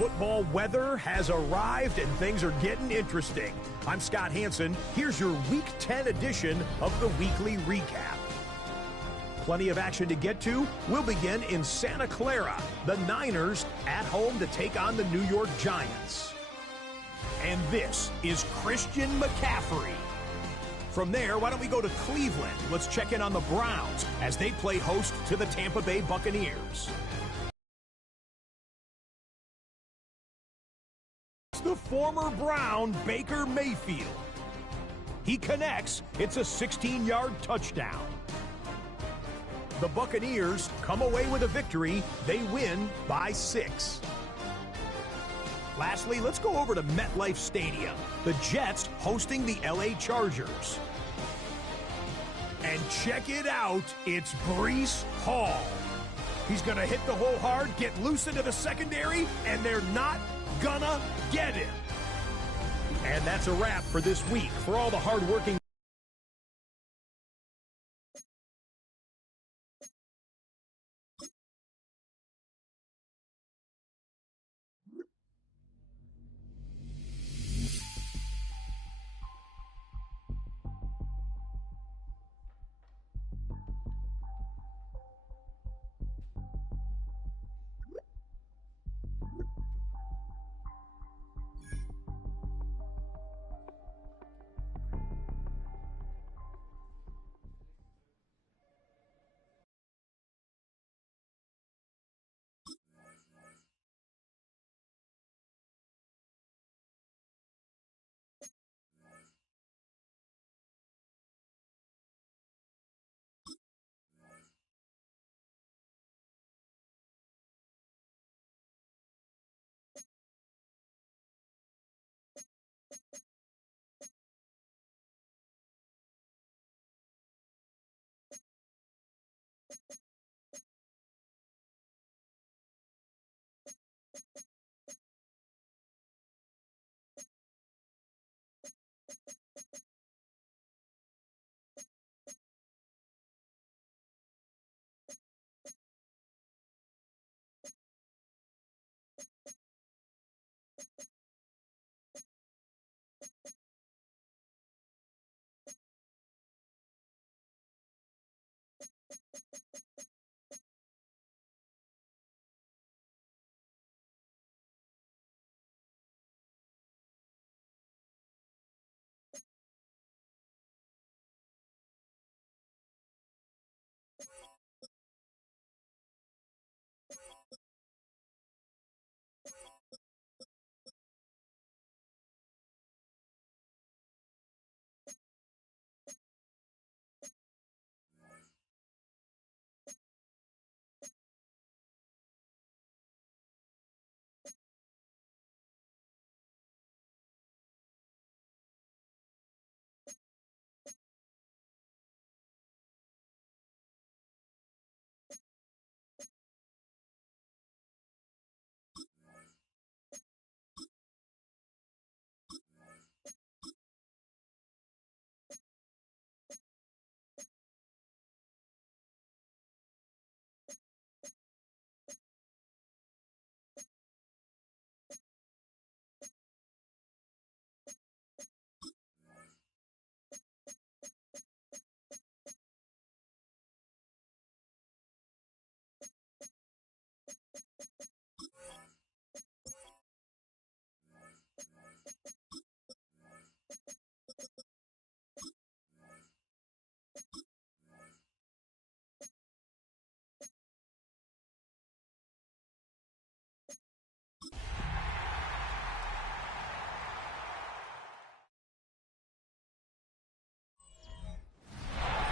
football weather has arrived and things are getting interesting. I'm Scott Hansen. Here's your Week 10 edition of the Weekly Recap. Plenty of action to get to. We'll begin in Santa Clara. The Niners at home to take on the New York Giants. And this is Christian McCaffrey. From there, why don't we go to Cleveland? Let's check in on the Browns as they play host to the Tampa Bay Buccaneers. The former Brown Baker Mayfield. He connects. It's a 16-yard touchdown. The Buccaneers come away with a victory. They win by 6. Lastly, let's go over to MetLife Stadium. The Jets hosting the LA Chargers. And check it out, it's Breece Hall. He's going to hit the hole hard, get loose into the secondary, and they're not gonna get him. And that's a wrap for this week. For all the hard-working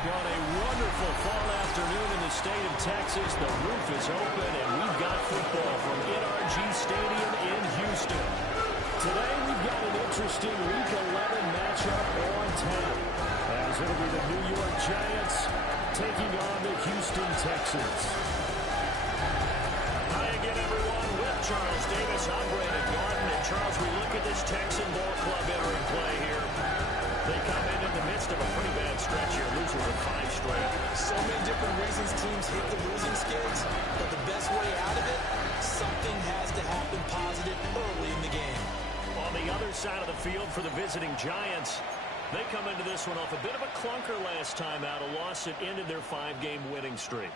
On a wonderful fall afternoon in the state of Texas, the roof is open and we've got football from NYG Stadium in Houston. Today we've got an interesting Week 11 matchup on tap, as it'll be the New York Giants taking on the Houston Texans. Hi again, everyone, with Charles Davis, I'm Brandon Garden, and Charles, we look at this Texan ball club entering play here. They come in the midst of a pretty bad stretch here, losing with 5 straight. So many different reasons teams hit the losing skids, but the best way out of it, something has to happen positive early in the game. On the other side of the field for the visiting Giants, they come into this one off a bit of a clunker last time out, a loss that ended their 5-game winning streak.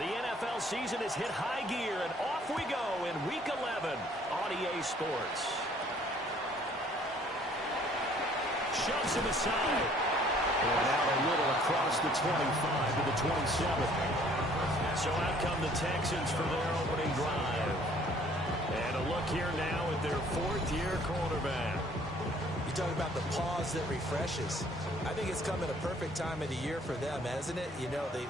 The NFL season has hit high gear, and off we go in Week 11 on EA Sports. Shoves him aside. And out a little across the 25 to the 27. So out come the Texans for their opening drive. And a look here now at their 4th-year quarterback. You talk about the pause that refreshes. I think it's come at a perfect time of the year for them, hasn't it? You know, the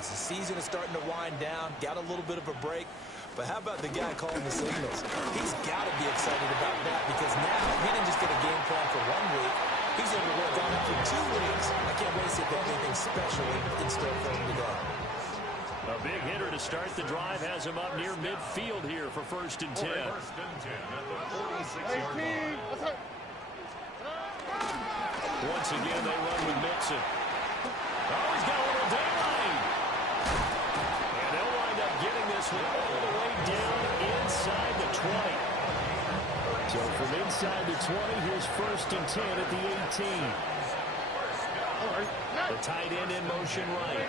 season is starting to wind down, got a little bit of a break. But how about the guy calling the signals? He's got to be excited about that because now he didn't just get a game plan for 1 week. He's able to work on it for 2 weeks. I can't wait to see if there's anything special in store for him today. A big hitter to start the drive has him up near midfield here for 1st and 10. First and 10 at the 46-yard line. Once again, they run with Mixon. Oh, he's got a little daylight. And they'll wind up getting this one all the way down inside the 20. So from inside the 20, here's 1st and 10 at the 18. The tight end in motion right.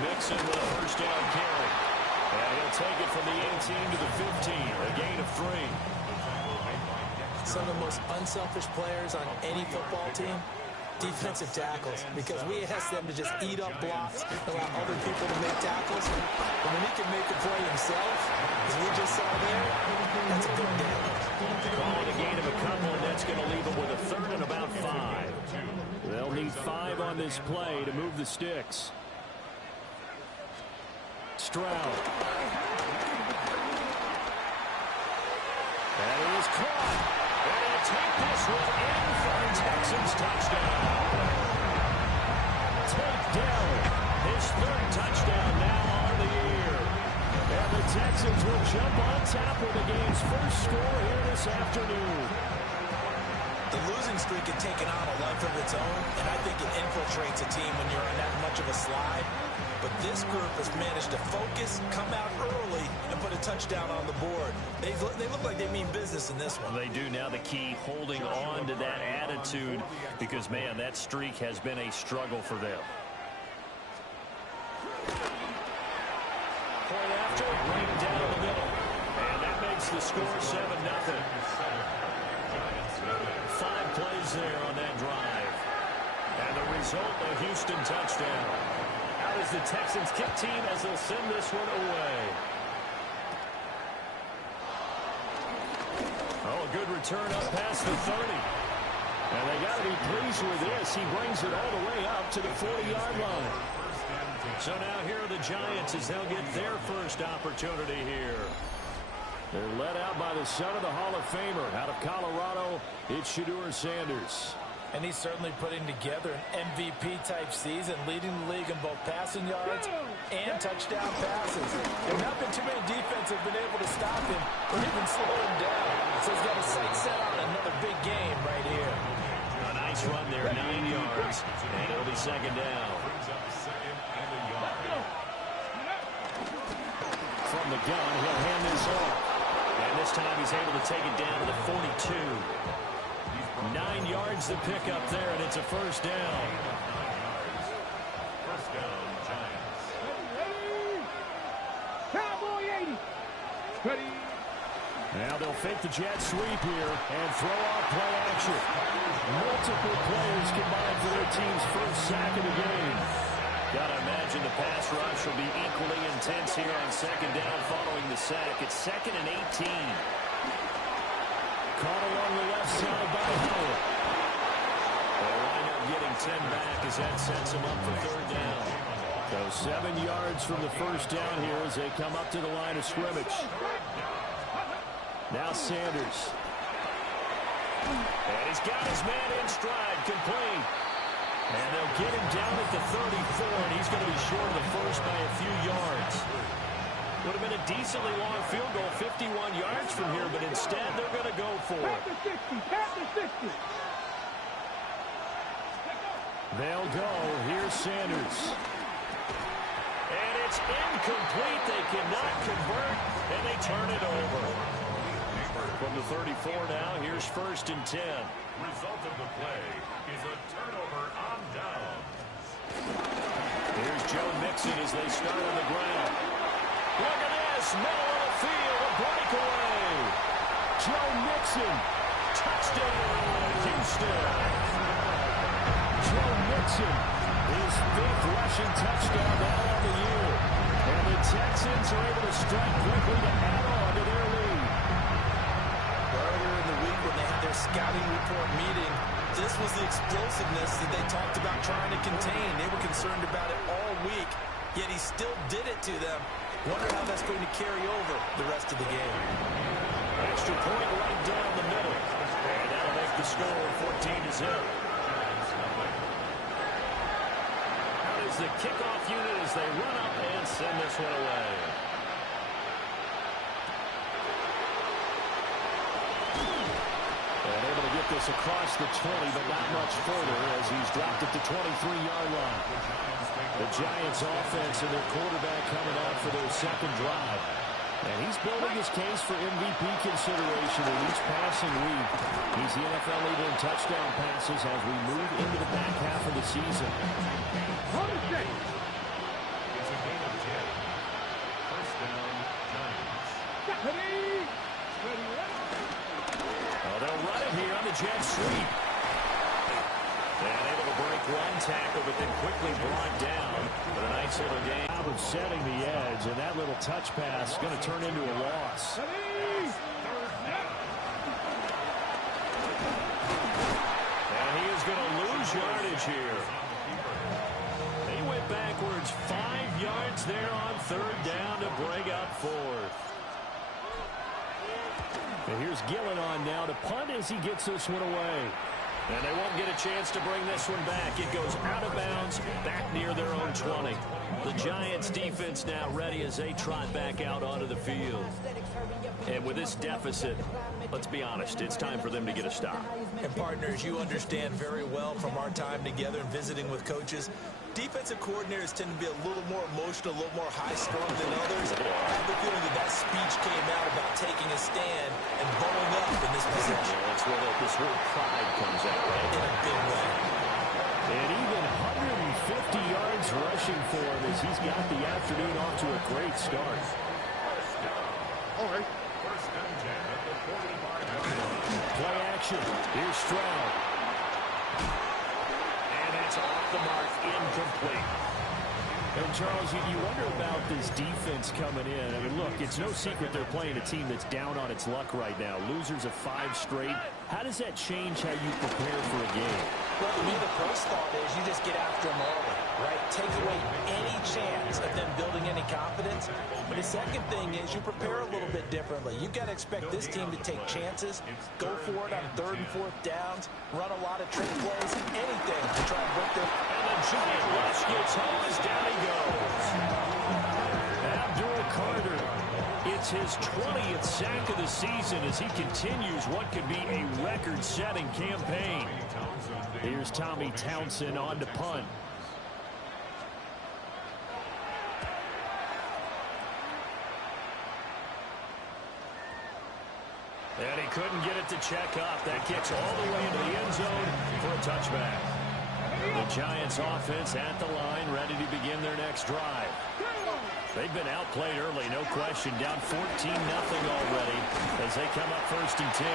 Mixon with a 1st down carry. And he'll take it from the 18 to the 15, a gain of 3. Some of the most unselfish players on any football team, defensive tackles, because we ask them to just eat up blocks, allow other people to make tackles. But when he can make a play himself, as we just saw there, that's a good day. Calling a gain of a couple, and that's going to leave them with a 3rd and about 5. They'll need 5 on this play to move the sticks. Stroud. And he is caught. And he'll take this one in for the Texans touchdown. Take down his 3rd touchdown now on the year. And the Texans will jump on top with the game's first score here this afternoon. The losing streak had taken on a life of its own, and I think it infiltrates a team when you're on that much of a slide. But this group has managed to focus, come out early, and put a touchdown on the board. They look like they mean business in this one. They do. Now the key, holding on to that attitude, because, man, that streak has been a struggle for them. Point after, right down the middle. And that makes the score 7-0. 5 plays there on that drive. And the result, a Houston touchdown. Out is the Texans kick team as they'll send this one away. Oh, a good return up past the 30. And they got to be pleased with this. He brings it all the way up to the 40-yard line. So now here are the Giants as they'll get their first opportunity here. They're led out by the son of the Hall of Famer. Out of Colorado, it's Shedeur Sanders. And he's certainly putting together an MVP-type season, leading the league in both passing yards and touchdown passes. There have not been too many defenses have been able to stop him or even slow him down. So he's got a sight set on another big game right here. A nice run there, 9 yards, and it'll be 2nd down. From the gun, he'll hand this off. And this time he's able to take it down to the 42. 9 yards to pick up there, and it's a 1st down. First down, Giants. Cowboy 80. Ready. Now they'll fake the jet sweep here and throw off play action. Multiple players combined for their team's first sack of the game. Gotta imagine the pass rush will be equally intense here on 2nd down following the sack. It's 2nd and 18. Caught along the left side by Howard. They'll wind up getting 10 back as that sets them up for 3rd down. So 7 yards from the 1st down here as they come up to the line of scrimmage. Now Sanders. And he's got his man in stride, complete. And they'll get him down at the 34, and he's going to be short of the first by a few yards. Would have been a decently long field goal, 51 yards from here, but instead they're going to go for it. Pat the 60. They'll go. Here's Sanders. It's incomplete. They cannot convert, and they turn it over. From the 34 now, here's 1st and 10. Result of the play is a turnover on down. Here's Joe Mixon as they start on the ground. Look at this. Middle of the field. A breakaway. Joe Mixon. Touchdown, Houston. Joe Mixon. His 5th rushing touchdown now on the year. And the Texans are able to strike quickly to add on to their lead. Earlier in the week when they had their scouting report meeting, this was the explosiveness that they talked about trying to contain. They were concerned about it all week, yet he still did it to them. Wonder how that's going to carry over the rest of the game. Extra point right down the middle. And that'll make the score 14-0. Out is the kickoff unit as they run up and send this one away. And able to get this across the 20, but not much further as he's dropped at the 23-yard line. The Giants offense and their quarterback coming out for their 2nd drive. And he's building his case for MVP consideration in each passing week. He's the NFL leader in touchdown passes as we move into the back half of the season. It's a gain of 10. First down, Giants. They'll run it here on the jet sweep. And able to break one tackle, but then quickly brought down for the nice little game. Of setting the edge, and that little touch pass is going to turn into a loss. And he is going to lose yardage here. He went backwards 5 yards there on 3rd down to bring up 4th. And here's Gillen on now to punt as he gets this one away. And they won't get a chance to bring this one back. It goes out of bounds, back near their own 20. The Giants defense now ready as they trot back out onto the field. And with this deficit, let's be honest, it's time for them to get a stop. And partners, you understand very well from our time together and visiting with coaches, defensive coordinators tend to be a little more emotional, a little more high-strung than others. I have the feeling that speech came out about taking a stand and bowling up in this possession. Yeah, that's where this word pride comes out, right? In a big way. And even 150 yards rushing for him as he's got the afternoon off to a great start. All right. First and 10 at the 45. Play action. Here's Stroud. And that's off the mark, incomplete. And, Charles, you wonder about this defense coming in. I mean, look, it's no secret they're playing a team that's down on its luck right now. Losers of 5 straight. How does that change how you prepare for a game? Well, to me, the first thought is you just get after them early, right? Take away any chance of them building any confidence. But the second thing is you prepare a little bit differently. You've got to expect this team to take chances, go for it on 3rd and 4th downs, run a lot of trick plays, anything to try and break their... And the giant rush gets home as down he goes. Abdul Carter. It's his 20th sack of the season as he continues what could be a record-setting campaign. Here's Tommy Townsend on to punt. And he couldn't get it to check up. That kicks all the way into the end zone for a touchback. The Giants offense at the line, ready to begin their next drive. They've been outplayed early, no question. Down 14-0 already as they come up 1st and 10.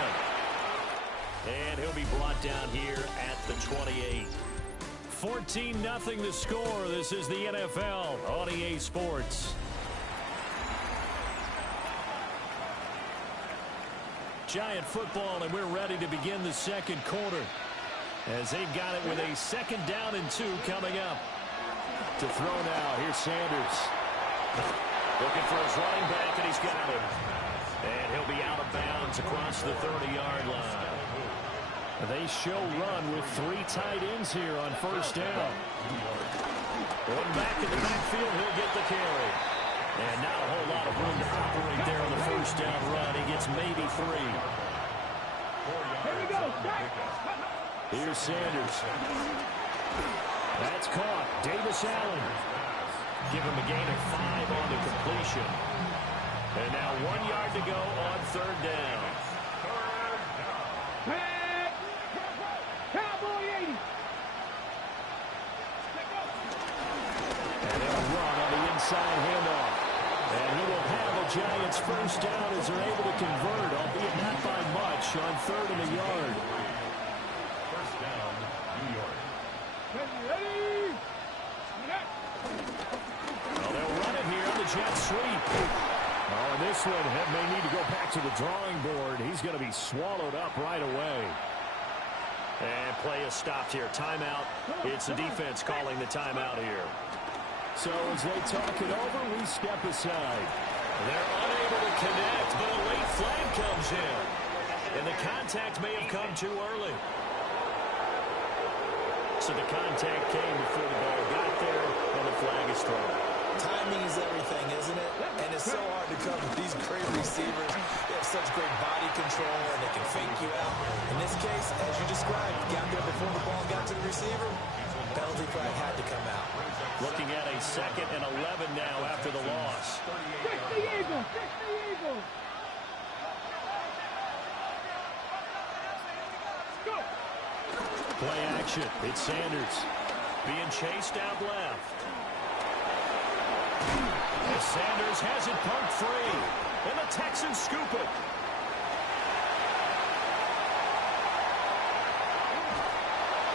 And he'll be brought down here at the 28. 14-0 the score. This is the NFL on EA Sports. Giant football, and we're ready to begin the 2nd quarter as they've got it with a 2nd down and 2 coming up. To throw now, here's Sanders. Looking for his running back, and he's got him. And he'll be out of bounds across the 30-yard line. They show run with 3 tight ends here on 1st down. Going back in the backfield, he'll get the carry. And not a whole lot of room to operate there on the 1st down run. He gets maybe 3. Here we go. Here's Sanders. That's caught. Davis Allen. Give him a gain of 5 on the completion. And now 1 yard to go on 3rd down. Cowboy 80. And they'll run on the inside handoff. And he will have a Giants first down as they're able to convert, albeit not by much, on 3rd and a yard. First down, New York. Ready. Well, they'll run it here on the jet sweep. Oh, and this one may need to go back to the drawing board. He's going to be swallowed up right away. And play is stopped here. Timeout. It's the defense calling the timeout here. So as they talk it over, we step aside. They're unable to connect, but a late flag comes in. And the contact may have come too early. So the contact came before the ball got there, and the flag is thrown. Timing is everything, isn't it? And it's so hard to cover these great receivers. They have such great body control, and they can fake you out. In this case, as you described, got there before the ball got to the receiver. Penalty flag had to come out. Looking at a 2nd and 11 now after the loss. 60 Eagles. 60 Eagles. Go. Play action. It's Sanders being chased out left. And Sanders has it pumped free. And the Texans scoop it.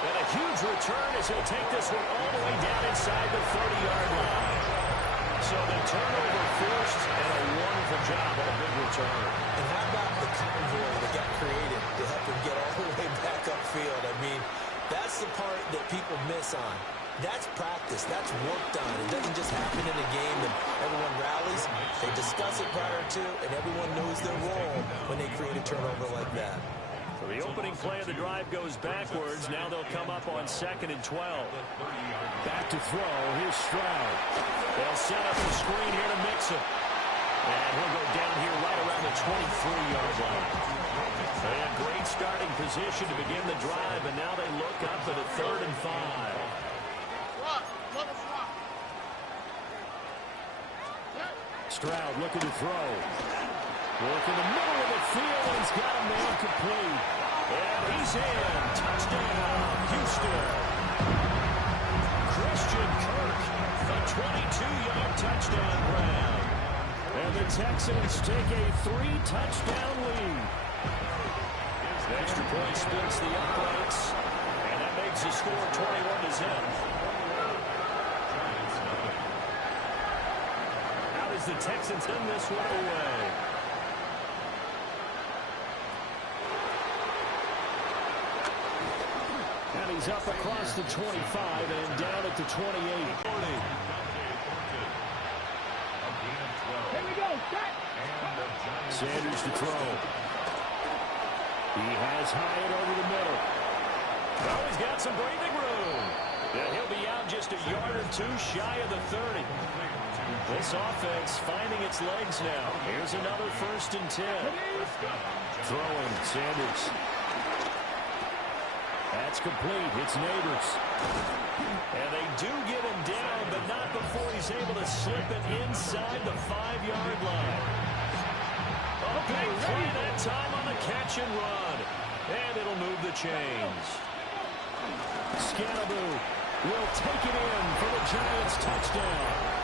And a huge return as he'll take this one all the way down inside the 30-yard line. So the turnover forced and a wonderful job on a big return. And how about the convoy that got created to help him get all the way back upfield? I mean, that's the part that people miss on. That's practice. That's work done. It doesn't just happen in a game and everyone rallies. They discuss it prior to, and everyone knows their role when they create a turnover like that. So the opening play of the drive goes backwards. Now they'll come up on 2nd and 12. Back to throw. Here's Stroud. They'll set up the screen here to mix it. And he'll go down here right around the 23-yard line. And great starting position to begin the drive, and now they look up at a 3rd and 5. Stroud looking to throw. Work in the middle of the field, and he's got a man complete. And he's in. Touchdown, Houston. Christian Kirk, a 22-yard touchdown grab. And the Texans take a 3-touchdown lead. The extra point splits the uprights, and that makes the score 21-0. As the Texans send this one away. And he's up across the 25 and down at the 28. Here we go. Sanders to throw. He has Hyatt over the middle. Oh, he's got some breathing room. And he'll be out just a yard or two shy of the 30. This offense finding its legs now. Here's another 1st and 10. Throwing, Sanders. That's complete. It's Neighbors. And they do get him down, but not before he's able to slip it inside the 5-yard line. A big play that time on the catch and run. And it'll move the chains. Scannaboo will take it in for the Giants touchdown.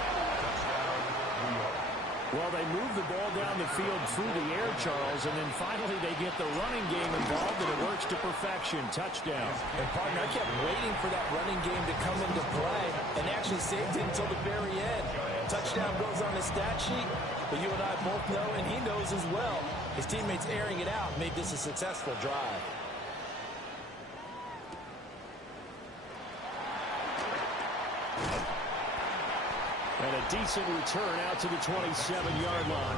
Well, they move the ball down the field through the air, Charles, and then finally they get the running game involved, and it works to perfection. Touchdown. And, partner, I kept waiting for that running game to come into play and actually saved it until the very end. Touchdown goes on his stat sheet, but you and I both know, and he knows as well, his teammates airing it out made this a successful drive. And a decent return out to the 27-yard line.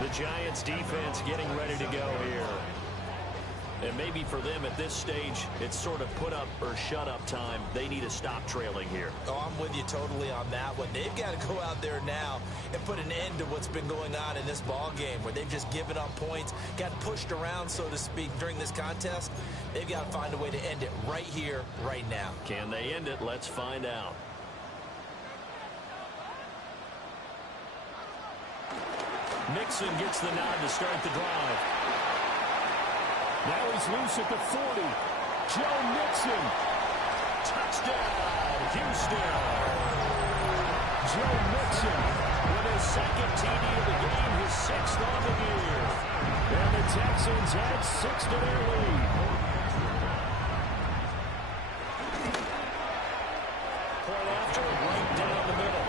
The Giants defense getting ready to go here. And maybe for them at this stage, it's sort of put up or shut up time. They need to stop trailing here. Oh, I'm with you totally on that one. They've got to go out there now and put an end to what's been going on in this ball game where they've just given up points, got pushed around, so to speak, during this contest. They've got to find a way to end it right here, right now. Can they end it? Let's find out. Mixon gets the nod to start the drive. Now he's loose at the 40. Joe Mixon. Touchdown, Houston. Joe Mixon with his second TD of the game, his sixth on the year. And the Texans add 6 to their lead. Point after, right down the middle.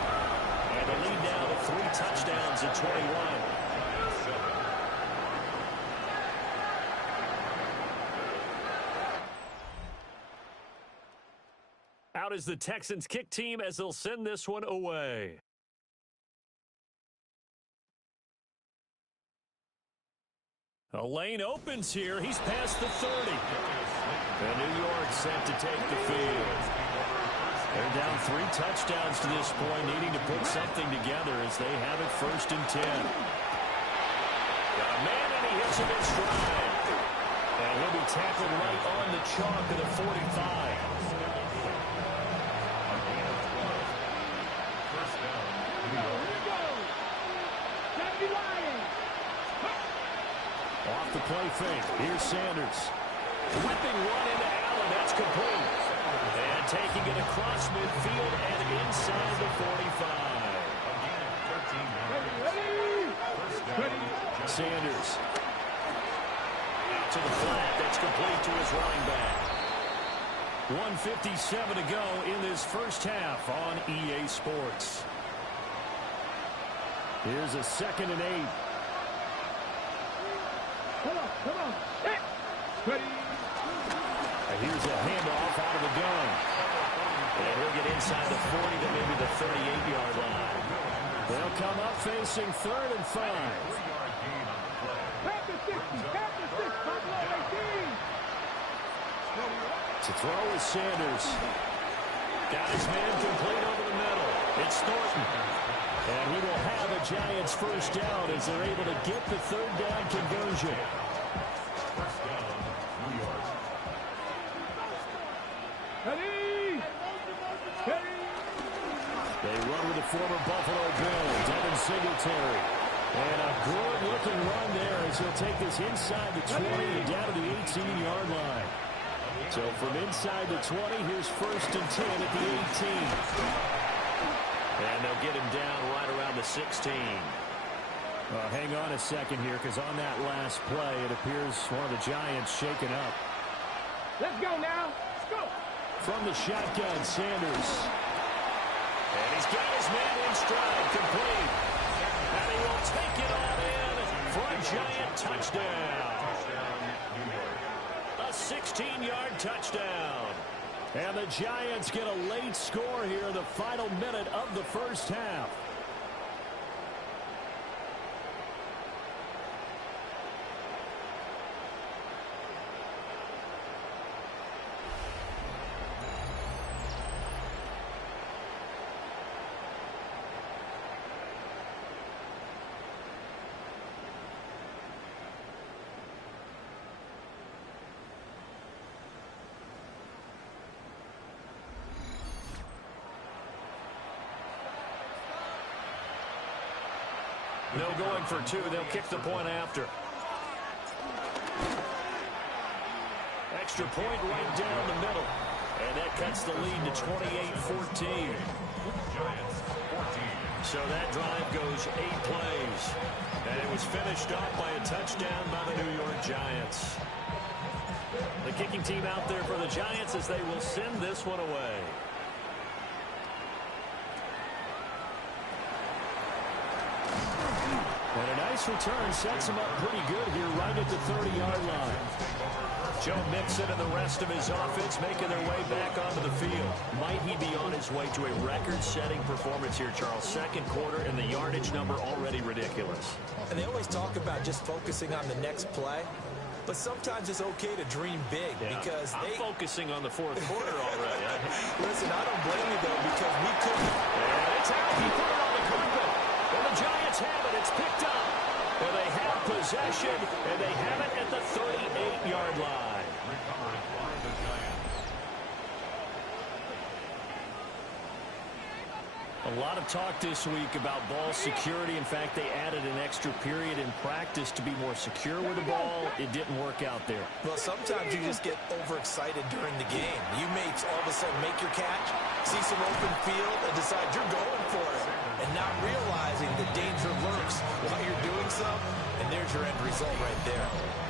And the lead now to 3 touchdowns at 21. Out is the Texans kick team as they'll send this one away. A lane opens here. He's past the 30. And New York set to take the field. They're down 3 touchdowns to this point, needing to put something together as they have it 1st and 10. Got a man, and he hits him in stride. And he'll be tackled right on the chalk of the 45. Off the play fake. Here's Sanders. Whipping one into Allen. That's complete. And taking it across midfield and inside the 45. Sanders. Out to the flat. That's complete to his running back. 1:57 to go in this first half on EA Sports. Here's a 2nd and 8. Come on. Ready. And here's a handoff out of the gun. And he'll get inside the 40 to maybe the 38-yard line. They'll come up facing 3rd and 5. Pass the 60. Pablo 18. To throw is Sanders. Got his man complete over the middle. It's Thornton. And he will have a Giants first down as they're able to get the 3rd down conversion. Ready. They run with the former Buffalo Bill, Devin Singletary. And a good-looking run there as he'll take this inside the 20 and down to the 18-yard line. So from inside the 20, here's 1st and 10 at the 18. And they'll get him down right around the 16. Hang on a second here, because on that last play, it appears one of the Giants shaken up. Let's go now. Let's go. From the shotgun, Sanders. And he's got his man in stride, complete. And he will take it all in for a Giant touchdown. A 16-yard touchdown. And the Giants get a late score here in the final minute of the first half. No going for 2. They'll kick the point after. Extra point right down the middle. And that cuts the lead to 28-14. So that drive goes 8 plays. And it was finished off by a touchdown by the New York Giants. The kicking team out there for the Giants as they will send this one away. And a nice return sets him up pretty good here right at the 30-yard line. Joe Mixon and the rest of his offense making their way back onto the field. Might he be on his way to a record-setting performance here, Charles? 2nd quarter and the yardage number already ridiculous. And they always talk about just focusing on the next play. But sometimes it's okay to dream big because I'm focusing on the 4th quarter already. Listen, I don't blame you, though, because we couldn't. And it's out. He put it on the carpet. And the Giants have it. It's picked up. And they have possession, and they have it at the 38-yard line. A lot of talk this week about ball security. In fact, they added an extra period in practice to be more secure with the ball. It didn't work out there. Well, sometimes you just get overexcited during the game. You may all of a sudden make your catch, see some open field, and decide you're going for it, and not realizing the danger lurks while you're doing so, and there's your end result right there.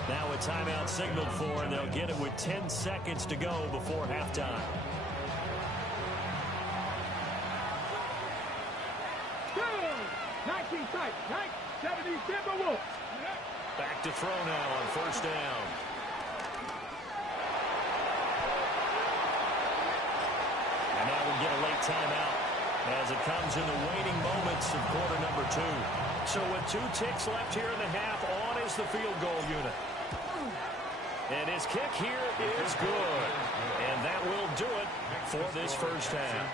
Now a timeout signaled for, and they'll get it with 10 seconds to go before halftime. 19 strikes, 70 Timberwolves. Back to throw now on first down. And now we get a late timeout as it comes in the waning moments of quarter number 2. So with 2 ticks left here in the half, on is the field goal unit. And his kick here is good. And that will do it for this first half.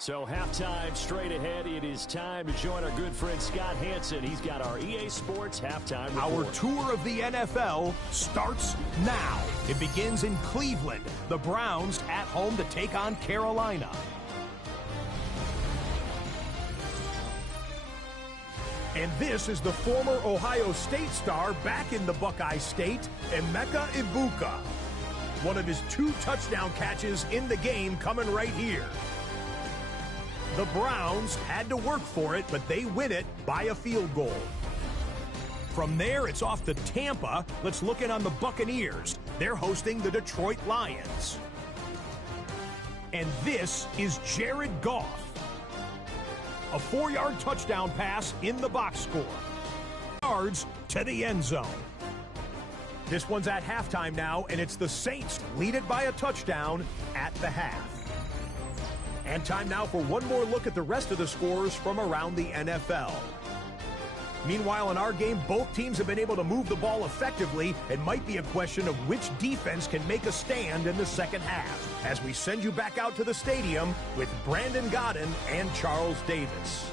So halftime straight ahead. It is time to join our good friend Scott Hanson. He's got our EA Sports halftime report. Our tour of the NFL starts now. It begins in Cleveland. The Browns at home to take on Carolina. And this is the former Ohio State star back in the Buckeye State, Emeka Ibuka. One of his 2 touchdown catches in the game coming right here. The Browns had to work for it, but they win it by a field goal. From there, it's off to Tampa. Let's look in on the Buccaneers. They're hosting the Detroit Lions. And this is Jared Goff. A 4-yard touchdown pass in the box score. Yards to the end zone. This one's at halftime now, and it's the Saints lead it by a touchdown at the half. And time now for one more look at the rest of the scores from around the NFL. Meanwhile, in our game, both teams have been able to move the ball effectively. It might be a question of which defense can make a stand in the second half. As we send you back out to the stadium with Brandon Godden and Charles Davis.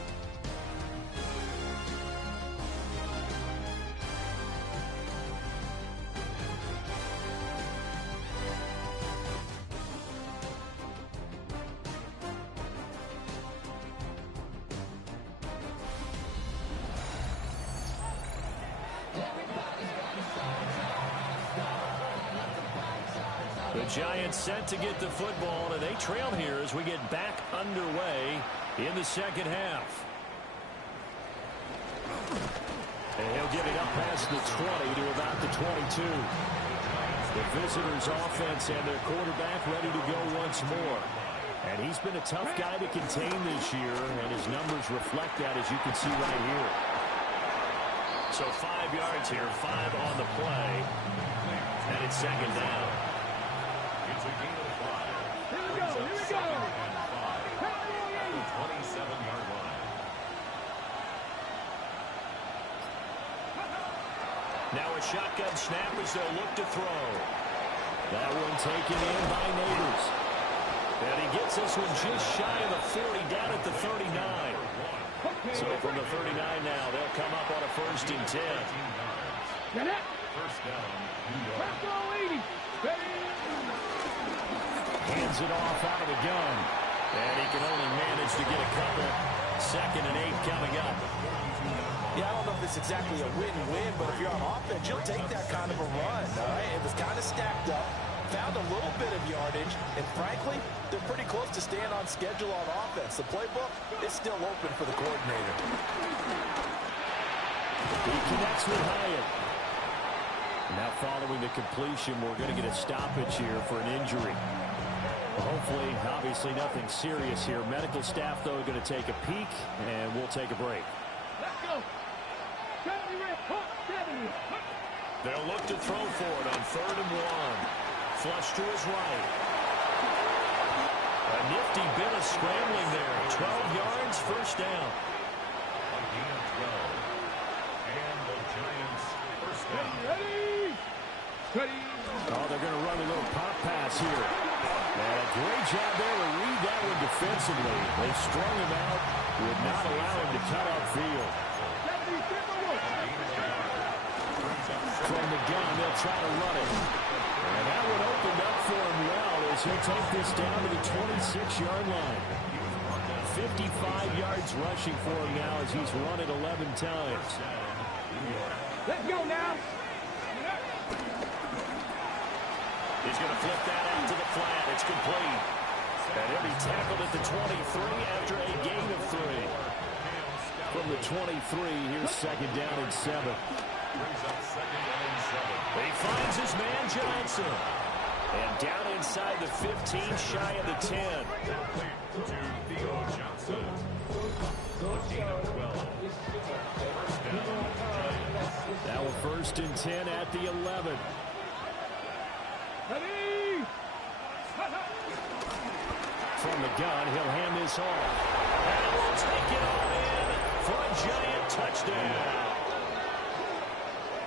Giants set to get the football, and they trail here as we get back underway in the second half. And he'll get it up past the 20 to about the 22. The visitors' offense and their quarterback ready to go once more. And he's been a tough guy to contain this year, and his numbers reflect that, as you can see right here. So 5 yards here, 5 on the play, and it's second down. Now a shotgun snap as they'll look to throw. That one taken in by Neighbors. And he gets this one just shy of the 40, down at the 39. So from the 39 now, they'll come up on a 1st and 10. First down, New York. Hands it off out of the gun. And he can only manage to get a couple. 2nd and 8 coming up. Yeah, I don't know if it's exactly a win-win, but if you're on offense, you'll take that kind of a run, all right? It was kind of stacked up, found a little bit of yardage, and frankly, they're pretty close to staying on schedule on offense. The playbook is still open for the coordinator. He connects with Hyatt. Now following the completion, we're going to get a stoppage here for an injury. Hopefully, obviously nothing serious here. Medical staff, though, going to take a peek, and we'll take a break. Let's go. 70. They'll look to throw for it on 3rd and 1. Flush to his right. A nifty bit of scrambling there. 12 yards, 1st down. And the Giants first down. Ready. Oh, they're going to run a little pop pass here. And a great job there to read that one defensively. They strung him out, would not allow him to cut upfield. From the gun, they'll try to run it. And that one opened up for him well as he'll take this down to the 26-yard line. 55 yards rushing for him now as he's run it 11 times. Let's go now. He's going to flip that out to the flat. It's complete. And he'll be tackled at the 23 after a gain of 3. From the 23, here's second down and 7. He finds his man Johnson. And down inside the 15, shy of the 10. Now a first and 10 at the 11. Ready? From the gun, he'll hand this off. And we'll take it all in for a giant touchdown.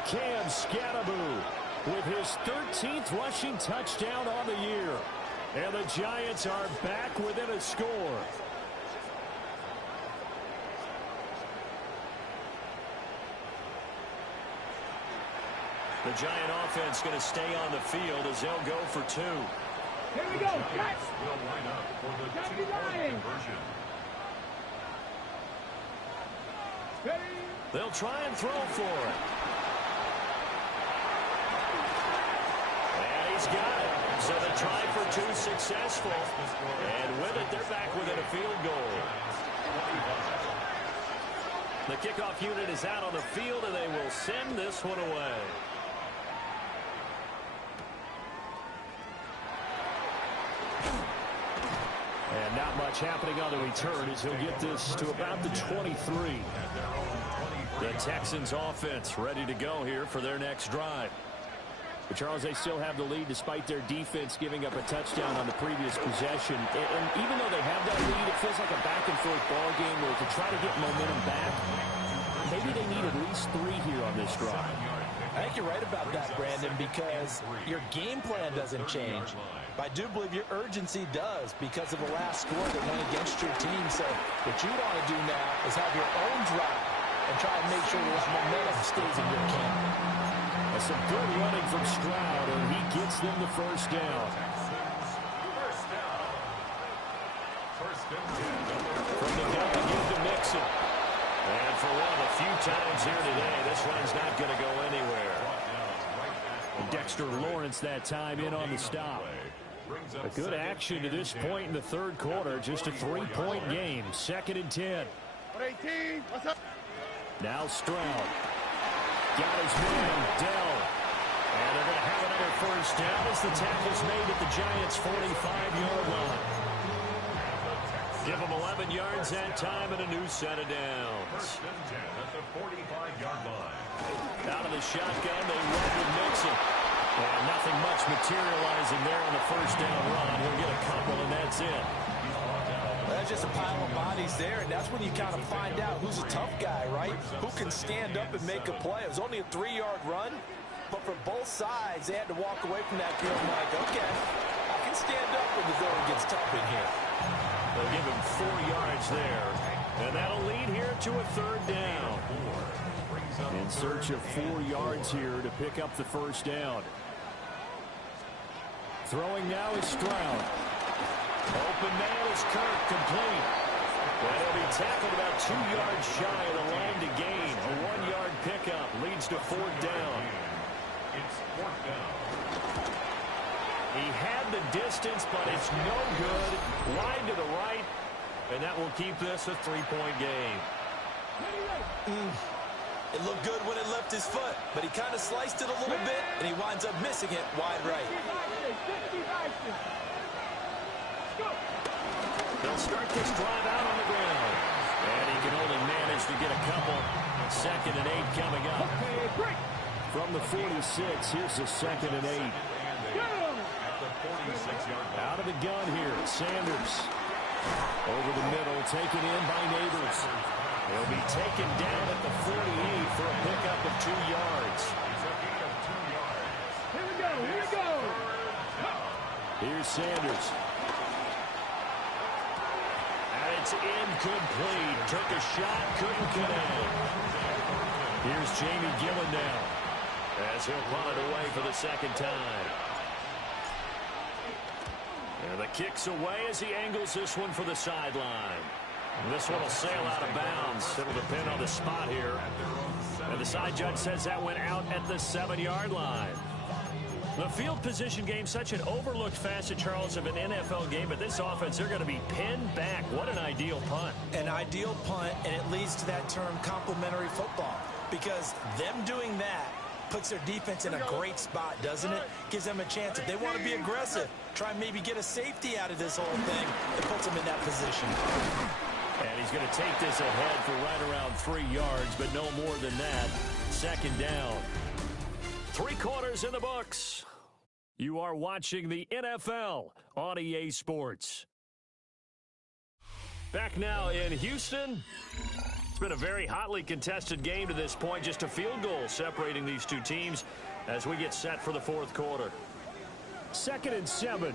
Cam Scatteraboo with his 13th rushing touchdown on the year. And the Giants are back within a score. The Giant offense going to stay on the field as they'll go for 2. Here we go. Catch. Will line up for the Catch two-point line. conversion. Ready? They'll try and throw for it. And he's got it. So the try for 2 successful. And with it, they're back within a field goal. The kickoff unit is out on the field, and they will send this one away. And not much happening on the return as he'll get this to about the 23. The Texans offense ready to go here for their next drive. But Charles, they still have the lead despite their defense giving up a touchdown on the previous possession. And even though they have that lead, it feels like a back-and-forth ball game where to try to get momentum back, maybe they need at least 3 here on this drive. I think you're right about that, Brandon, because your game plan doesn't change. But I do believe your urgency does because of the last score that went against your team. So what you want to do now is have your own drive and try and make sure that momentum stays in your camp. That's some good running from Stroud, and he gets them the first down. From the gun, give to Mixon. And for one of the few times here today, this one's not going to go anywhere. Dexter Lawrence that time in on the stop. A good action to this point in the third quarter. Just a 3-point game. 2nd and 10. 18. What's up? Now Stroud. Got his man, Dell. And they're going to have another first down as the tackle's made at the Giants' 45-yard line. Give them 11 yards that time and a new set of downs. First and 10 at the 45-yard line. Out of the shotgun, they run with Mixon. And nothing much materializing there on the first down run. He'll get a couple, and that's it. That's just a pile of bodies there, and that's when you kind of find out who's a tough guy, right? Who can stand up and make a play. It was only a 3-yard run, but for both sides, they had to walk away from that feeling like, okay, I can stand up when the going gets tough in here. They'll give him 4 yards there, and that'll lead here to a third down. In search of 4 yards here to pick up the first down. Throwing now is Stroud. Open man is Kirk, complete. And he'll be tackled about 2 yards shy of the line to gain. A 1-yard pickup leads to 4th down. It's 4th down. He had the distance, but it's no good. Wide to the right, and that will keep this a 3-point game. It looked good when it left his foot, but he kind of sliced it a little bit, and he winds up missing it wide right. They'll start this drive out on the ground. And he can only manage to get a couple. 2nd and 8 coming up. From the 46, here's the 2nd and 8. Out of the gun here, Sanders. Over the middle, taken in by Neighbors. He'll be taken down at the 48 for a pickup of 2 yards. Here we go. Here we go. Here's Sanders. And it's incomplete. Took a shot, couldn't connect. Here's Jamie Gillen now as he'll punt it away for the 2nd time. And the kick's away as he angles this one for the sideline. This one will sail out of bounds. It'll depend on the spot here. And the side judge says that went out at the 7-yard line. The field position game, such an overlooked facet, Charles, of an NFL game. But this offense, they're going to be pinned back. What an ideal punt. An ideal punt, and it leads to that term complementary football. Because them doing that puts their defense in a great spot, doesn't it? Gives them a chance, if they want to be aggressive, try and maybe get a safety out of this whole thing. It puts them in that position. And he's going to take this ahead for right around 3 yards, but no more than that. Second down. 3 quarters in the books. You are watching the NFL on EA Sports. Back now in Houston. It's been a very hotly contested game to this point. Just a field goal separating these two teams as we get set for the 4th quarter. 2nd and 7.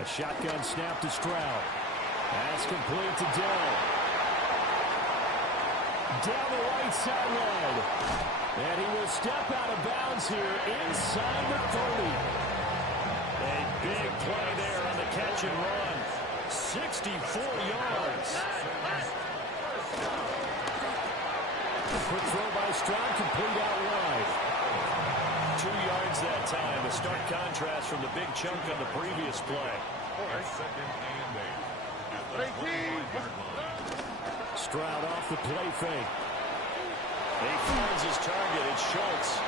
A shotgun snap to Stroud. Pass complete to Dell. Down the right sideline. And he will step out of bounds here inside the 30. A big play there on the catch and run. 64 yards. Quick throw by Stroud, complete out wide. 2 yards that time. A stark contrast from the big chunk on the previous play. Stroud off the play fake. He finds his target. It's Schultz.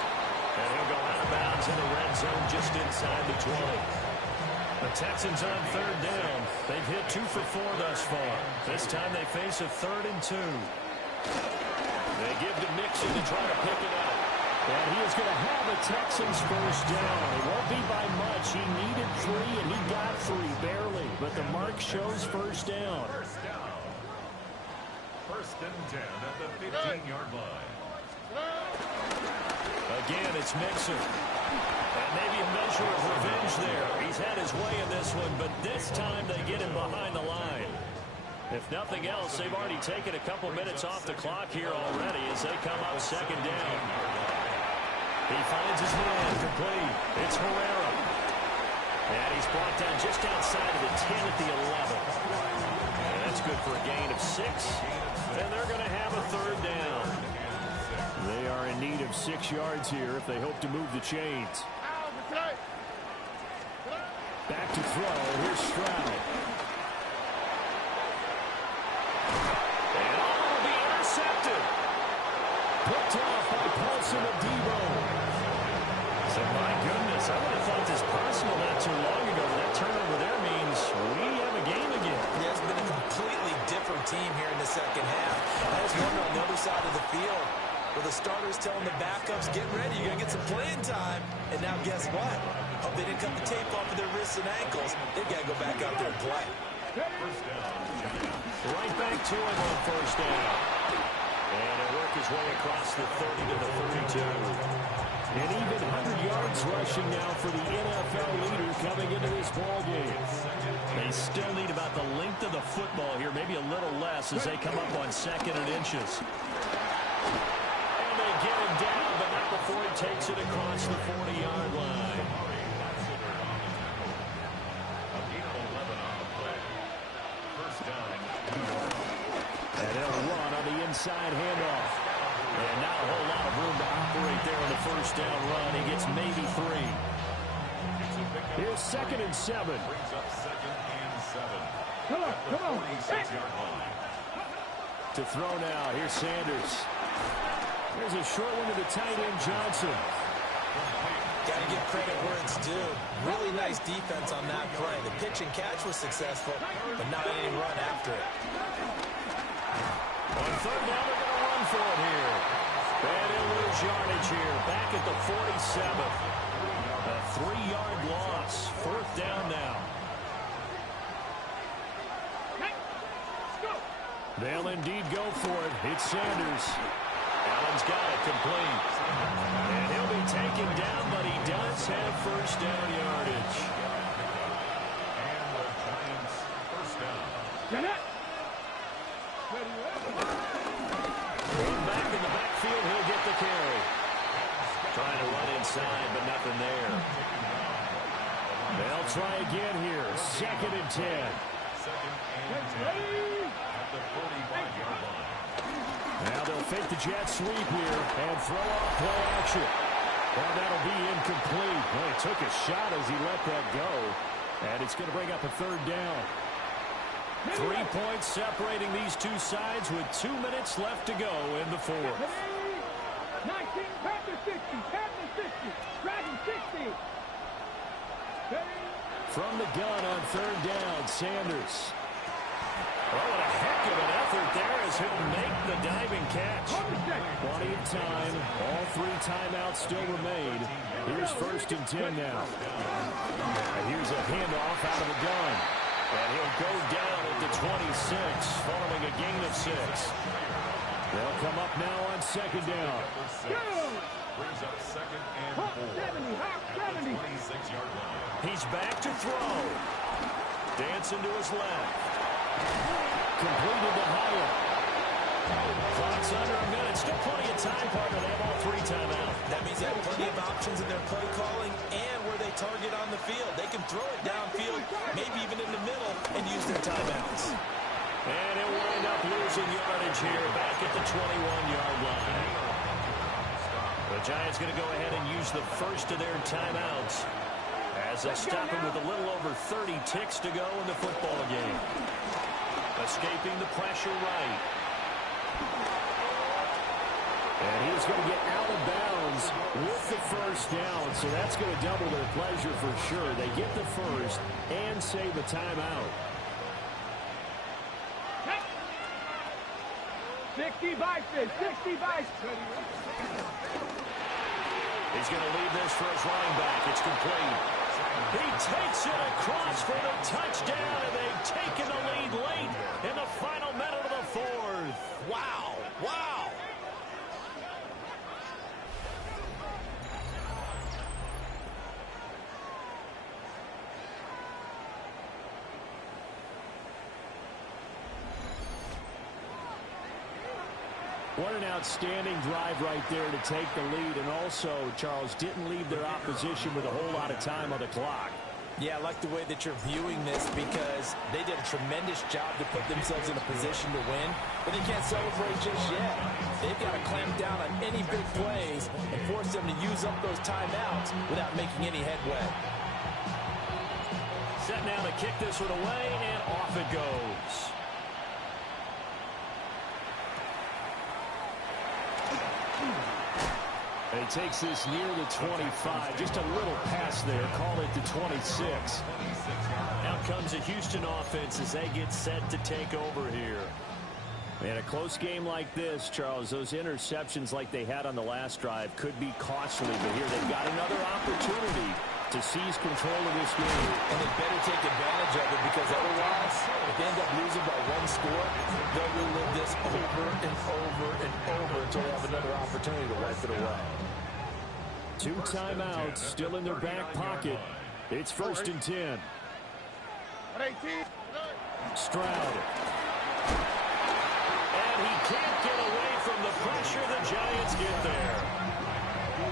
And he'll go out of bounds in the red zone just inside the 20. The Texans on 3rd down. They've hit 2 for 4 thus far. This time they face a 3rd and 2. They give to Mixon to try to pick it up. And he is going to have the Texans first down. It won't be by much. He needed 3, and he got 3, barely. But the mark shows first down. First and 10 at the 15-yard line. Again, it's Mixon. And maybe a measure of revenge there. He's had his way in this one, but this time they get him behind the line. If nothing else, they've already taken a couple minutes off the clock here already as they come up 2nd down. He finds his man complete. It's Herrera. And he's brought down just outside of the 10 at the 11. And that's good for a gain of 6. And they're going to have a 3rd down. They are in need of 6 yards here if they hope to move the chains. Back to throw. Here's Stroud. And all will be intercepted. Picked off by Paulson and Debo. So, my goodness, I would have thought this personal not too long ago. That turnover there means we have a game again. Yeah, it's been a completely different team here in the second half. I just wonder on the other side of the field, where the starters telling the backups, get ready, you're going to get some playing time. And now guess what? Hope they didn't cut the tape off of their wrists and ankles. They've got to go back out there and play. Right back to him on first down. And he'll work his way across the 30 to the 32. And even 100 yards rushing now for the NFL leader coming into this ballgame. They still need about the length of the football here, maybe a little less as they come up on 2nd and inches. And they get him down, but not before he takes it across the 40-yard line. And they'll run on the inside handoff. And not a whole lot of room to operate there on the first down run. He gets maybe 3. Here's 2nd and 7. Brings up 2nd and 7. Come on, come on. 46-yard line. To throw now. Here's Sanders. There's a short one to the tight end, Johnson. Got to give credit where it's due. Really nice defense on that play. The pitch and catch was successful, but not any run after it. On 3rd down, they're going to run for it here. And he'll lose yardage here. Back at the 47. A 3-yard loss. 4th down now. They'll indeed go for it. It's Sanders. Allen's got it complete. And he'll be taken down, but he does have first down yardage. And the Giants first down. Going back in the backfield, he'll get the carry. Trying to run inside, but nothing there. They'll try again here. 2nd and 10. second and 10 at the 45-yard line. Now they'll fake the jet sweep here and throw off play action. Well, that'll be incomplete. Well, he took a shot as he let that go. And it's going to bring up a third down. 3 points separating these two sides with 2 minutes left to go in the fourth. 19, Panther 60, Panther 60, Dragon 60. From the gun on third down, Sanders. Oh, what a heck of an effort there as he'll make the diving catch. Plenty of time. All 3 timeouts still remain. Here's 1st and 10 now. And here's a handoff out of the gun. And he'll go down at the 26 following a gain of 6. They'll come up now on 2nd down. Brings up 2nd and 4 at the 26-yard line. He's back to throw. Dancing to his left. Completed to Hyatt. Clock's under a minute. Still plenty of time, partner. They have all 3 timeouts. That means they have plenty of options in their play calling and where they target on the field. They can throw it downfield, maybe even in the middle, and use their timeouts. And he'll wind up losing yardage here back at the 21-yard line. The Giants going to go ahead and use the first of their timeouts as they'll stop him with a little over 30 ticks to go in the football game. Escaping the pressure right. And he's going to get out of bounds with the first down, so that's going to double their pleasure for sure. They get the first and save a timeout. 60 Vices, 60 Vices. He's going to leave this for his running back. It's complete. He takes it across for the touchdown, and they've taken the lead late in the final minute of the fourth. Wow. Wow. What an outstanding drive right there to take the lead. And also, Charles, didn't leave their opposition with a whole lot of time on the clock. Yeah, I like the way that you're viewing this because they did a tremendous job to put themselves in a position to win, but they can't celebrate just yet. They've got to clamp down on any big plays and force them to use up those timeouts without making any headway. Set now to kick this one away, and off it goes. And he takes this near the 25. Just a little pass there. Call it the 26. Out comes the Houston offense as they get set to take over here. And a close game like this, Charles, those interceptions like they had on the last drive could be costly. But here they've got another opportunity to seize control of this game. And they better take advantage of it because otherwise, if they end up losing by 1 score, they'll relive this over and over and over until they have another opportunity to wipe it away. 2 timeouts still in their back pocket. It's 1st and 10. 18. Stroud. And he can't get away from the pressure. The Giants get there.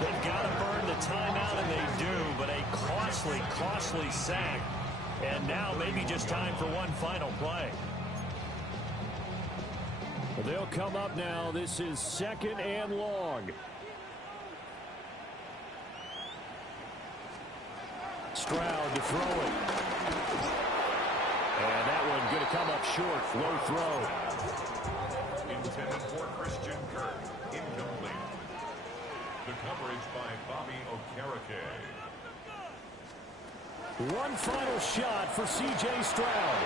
They've got to burn the timeout, and they do, but a costly, costly sack. And now maybe just time for one final play. They'll come up now. This is 2nd and long. Stroud to throw it. And that one going to come up short. Low throw. Intended for Christian Kirk. Incomplete. The coverage by Bobby Okereke. One final shot for C.J. Stroud.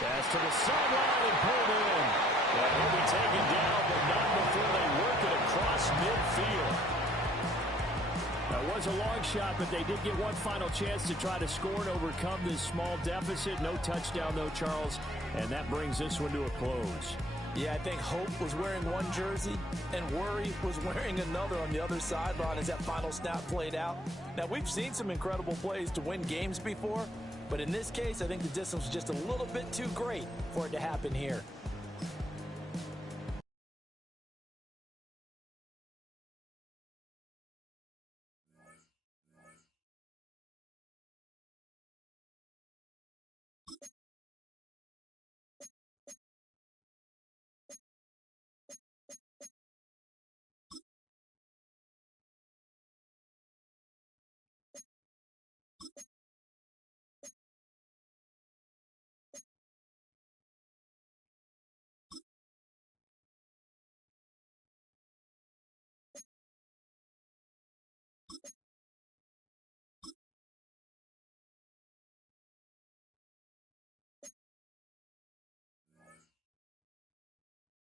Pass to the sideline and pulled in. And he'll be taken down, but not before they work it across midfield. That was a long shot, but they did get one final chance to try to score and overcome this small deficit. No touchdown, though, Charles, and that brings this one to a close. Yeah, I think Hope was wearing one jersey and Worry was wearing another on the other sideline as that final snap played out. Now, we've seen some incredible plays to win games before, but in this case, I think the distance was just a little bit too great for it to happen here.